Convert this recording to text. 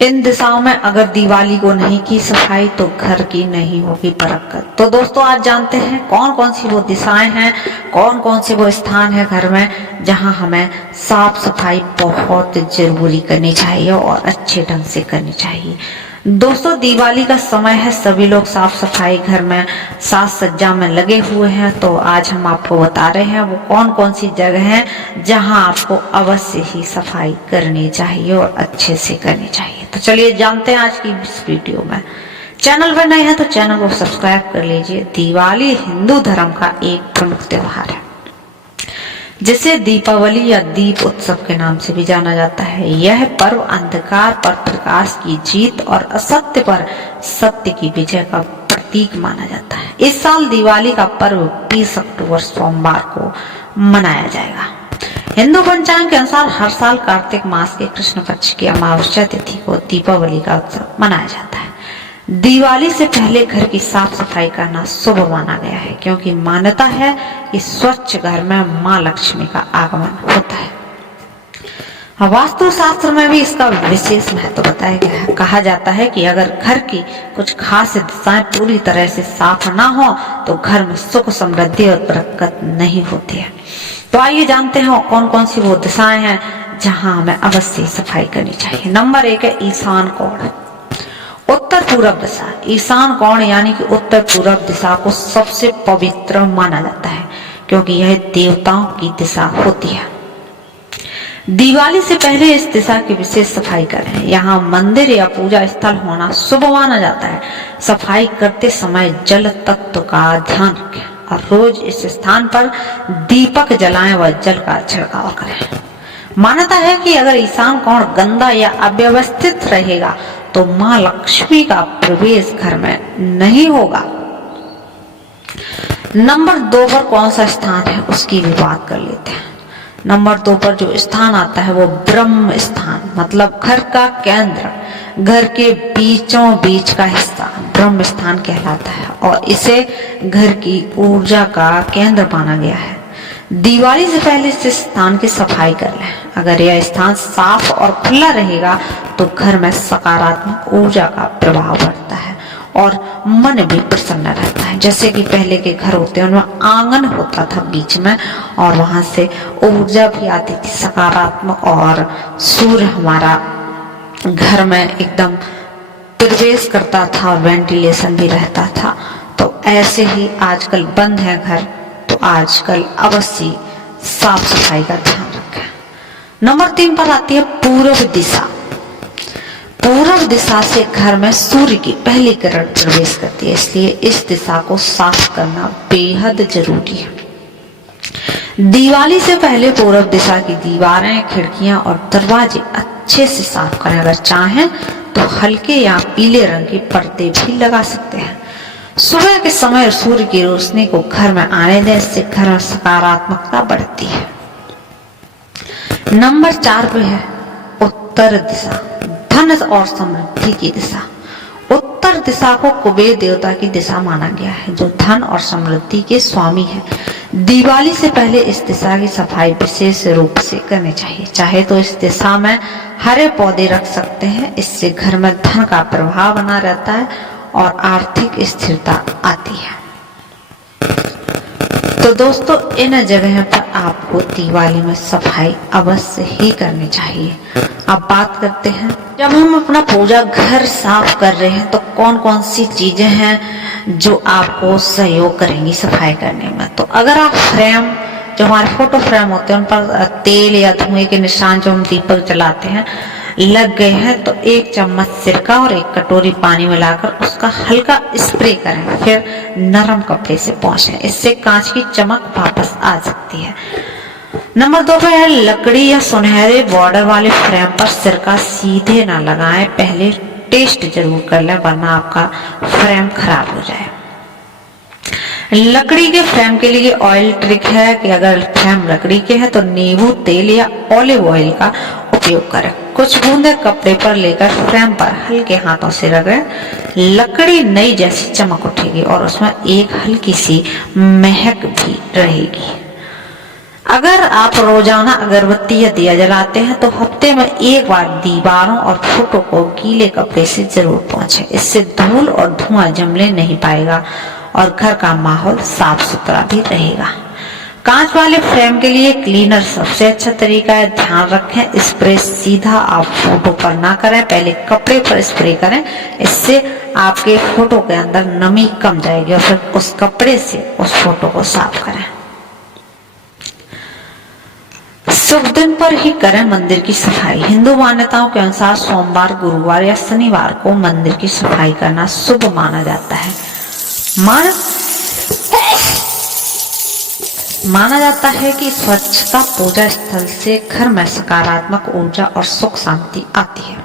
इन दिशाओं में अगर दिवाली को नहीं की सफाई तो घर की नहीं होगी बरकत। तो दोस्तों आज जानते हैं कौन कौन सी वो दिशाएं हैं, कौन कौन से वो स्थान है घर में जहां हमें साफ सफाई बहुत जरूरी करनी चाहिए और अच्छे ढंग से करनी चाहिए। दोस्तों दिवाली का समय है, सभी लोग साफ सफाई घर में साज सज्जा में लगे हुए हैं। तो आज हम आपको बता रहे हैं वो कौन कौन सी जगह हैं जहां आपको अवश्य ही सफाई करनी चाहिए और अच्छे से करनी चाहिए। तो चलिए जानते हैं आज की इस वीडियो में। चैनल पर नए हैं तो चैनल को सब्सक्राइब कर लीजिए। दिवाली हिंदू धर्म का एक प्रमुख त्योहार है जिसे दीपावली या दीप उत्सव के नाम से भी जाना जाता है। यह पर्व अंधकार पर प्रकाश की जीत और असत्य पर सत्य की विजय का प्रतीक माना जाता है। इस साल दिवाली का पर्व 20 अक्टूबर सोमवार को मनाया जाएगा। हिंदू पंचांग के अनुसार हर साल कार्तिक मास के कृष्ण पक्ष की अमावस्या तिथि को दीपावली का उत्सव मनाया जाता है। दिवाली से पहले घर की साफ सफाई करना शुभ माना गया है क्योंकि मान्यता है कि स्वच्छ घर में मां लक्ष्मी का आगमन होता है। वास्तु शास्त्र में भी इसका विशेष महत्व बताया गया है। कहा जाता है कि अगर घर की कुछ खास दिशाएं पूरी तरह से साफ ना हो तो घर में सुख समृद्धि और बरकत नहीं होती है। तो आइए जानते हैं कौन कौन सी वो दिशाएं हैं जहां हमें अवश्य सफाई करनी चाहिए। नंबर 1 है ईशान कोण। उत्तर पूर्व दिशा। ईशान कोण यानी कि उत्तर पूर्व दिशा को सबसे पवित्र माना जाता है क्योंकि यह देवताओं की दिशा होती है। दिवाली से पहले इस दिशा की विशेष सफाई करें। यहाँ मंदिर या पूजा स्थल होना शुभ माना जाता है। सफाई करते समय जल तत्व का ध्यान रखें और रोज इस स्थान पर दीपक जलाएं व जल का छिड़काव करें। मान्यता है कि अगर ईशान कोण गंदा या अव्यवस्थित रहेगा तो मां लक्ष्मी का प्रवेश घर में नहीं होगा। नंबर 2 पर कौन सा स्थान है उसकी भी बात कर लेते हैं। नंबर 2 पर जो स्थान आता है वो ब्रह्म स्थान, मतलब घर का केंद्र, घर के बीचों बीच का हिस्सा ब्रह्म स्थान कहलाता है और इसे घर की ऊर्जा का केंद्र माना गया है। दिवाली से पहले इस स्थान की सफाई कर लें। अगर यह स्थान साफ और खुला रहेगा तो घर में सकारात्मक ऊर्जा का प्रभाव बढ़ता है और मन भी प्रसन्न रहता है। जैसे कि पहले के घर होते हैं उनमें आंगन होता था बीच में और वहां से ऊर्जा भी आती थी सकारात्मक और सूर्य हमारा घर में एकदम प्रवेश करता था और वेंटिलेशन भी रहता था। तो ऐसे ही आजकल बंद है घर, तो आजकल अवश्य साफ सफाई का ध्यान रखें। नंबर 3 पर आती है पूर्व दिशा। पूर्व दिशा से घर में सूर्य की पहली किरण प्रवेश करती है, इसलिए इस दिशा को साफ करना बेहद जरूरी है। दिवाली से पहले पूर्व दिशा की दीवारें, खिड़कियां और दरवाजे अच्छे से साफ करें। अगर चाहें तो हल्के या पीले रंग के पर्दे भी लगा सकते हैं। सुबह के समय सूर्य की रोशनी को घर में आने दें, इससे घर में सकारात्मकता बढ़ती है। नंबर 4 पे है उत्तर दिशा, धन और समृद्धि की दिशा। उत्तर दिशा को कुबेर देवता की दिशा माना गया है जो धन और समृद्धि के स्वामी है। दिवाली से पहले इस दिशा की सफाई विशेष रूप से करनी चाहिए। चाहे तो इस दिशा में हरे पौधे रख सकते हैं, इससे घर में धन का प्रभाव बना रहता है और आर्थिक स्थिरता आती है। तो दोस्तों इन जगह पर आपको दिवाली में सफाई अवश्य ही करनी चाहिए। अब बात करते हैं जब हम अपना पूजा घर साफ कर रहे हैं तो कौन कौन सी चीजें हैं जो आपको सहयोग करेंगी सफाई करने में। तो अगर आप फ्रेम, जो हमारे फोटो फ्रेम होते हैं उन पर तेल या धुएं के निशान जो हम दीपक जलाते हैं लग गए हैं तो 1 चम्मच सिरका और 1 कटोरी पानी मिलाकर उसका हल्का स्प्रे करें, फिर नरम कपड़े से पोंछें। इससे कांच की चमक वापस आ सकती है। नंबर 2 पे है लकड़ी या सुनहरे बॉर्डर वाले फ्रेम पर सिरका सीधे ना लगाएं, पहले टेस्ट जरूर कर लें वरना आपका फ्रेम खराब हो जाए। लकड़ी के फ्रेम के लिए ऑयल ट्रिक है कि अगर फ्रेम लकड़ी के हैं तो नींबू तेल या ऑलिव ऑयल का उपयोग करें। कुछ बूंदे कपड़े पर लेकर फ्रेम पर हल्के हाथों से रगड़ें। लकड़ी नई जैसी चमक उठेगी और उसमें एक हल्की सी महक भी रहेगी। अगर आप रोजाना अगरबत्ती या दिया जलाते हैं तो हफ्ते में एक बार दीवारों और फोटो को गीले कपड़े से जरूर पोंछें। इससे धूल और धुआं जमने नहीं पाएगा और घर का माहौल साफ सुथरा भी रहेगा। कांच वाले फ्रेम के लिए क्लीनर सबसे अच्छा तरीका है। ध्यान रखें, स्प्रे सीधा आप फोटो पर ना करें, पहले कपड़े पर स्प्रे करें। इससे आपके फोटो के अंदर नमी कम जाएगी और फिर उस कपड़े से उस फोटो को साफ करें। शुभ दिन पर ही करें मंदिर की सफाई। हिंदू मान्यताओं के अनुसार सोमवार, गुरुवार या शनिवार को मंदिर की सफाई करना शुभ माना जाता है। माना जाता है कि स्वच्छता पूजा स्थल से घर में सकारात्मक ऊर्जा और सुख शांति आती है।